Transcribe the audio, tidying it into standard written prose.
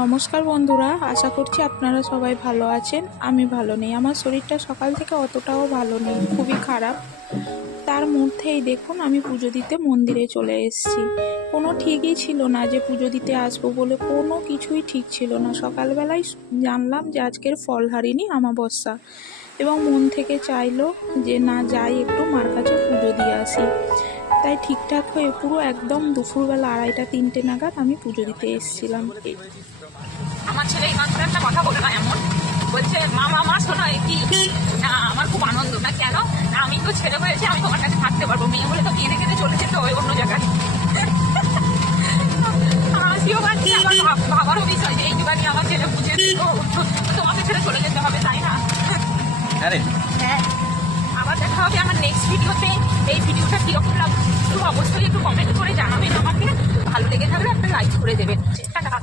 নমস্কার বন্ধুরা, আশা করছি আপনারা সবাই ভালো আছেন। আমি ভালো নেই, আমার শরীরটা সকাল থেকে অতটাও ভালো নেই, খুবই খারাপ। তার মধ্যেই দেখুন আমি পুজো দিতে মন্দিরে চলে এসেছি। কোনো ঠিকই ছিল না যে পুজো দিতে আসবো বলে, কোনো কিছুই ঠিক ছিল না। সকালবেলায় জানলাম যে আজকের ফলহারিণী অমাবস্যা, এবং মন থেকে চাইলো যে না যাই, একটু মার কাছে পুজো দিয়ে আসি। তাই ঠিকঠাক হয়ে পুরো একদম দুপুরবেলা 2:30-3টে নাগাদ আমি পুজো দিতে এসেছিলাম। আমার ছেলে এই মাত্র একটা কথা বলে না, এমন বলছে মামা মা শোনো কি না, আমার খুব আনন্দ। না কেন না, আমি তো ছেলে হয়েছে, আমি তোমার কাছে থাকতে পারবো। মেয়ে বলে তো কেঁদে কেঁদে চলে যেত ওই অন্য জায়গায়। হাসিও পাচ্ছি, আবার ভাবারও বিষয় যে এইটুখানি আমার ছেলে বুঝে দিল তোমাকে ছেড়ে চলে যেতে হবে, তাই না? হ্যাঁ, আবার দেখা হবে আমার নেক্সট ভিডিওতে। এই ভিডিওটা কিরকম লাগবে অবশ্যই একটু কমেন্ট করে জানাবেন আমাকে। ভালো লেগে থাকলে একটা লাইক করে দেবেন। টাটা।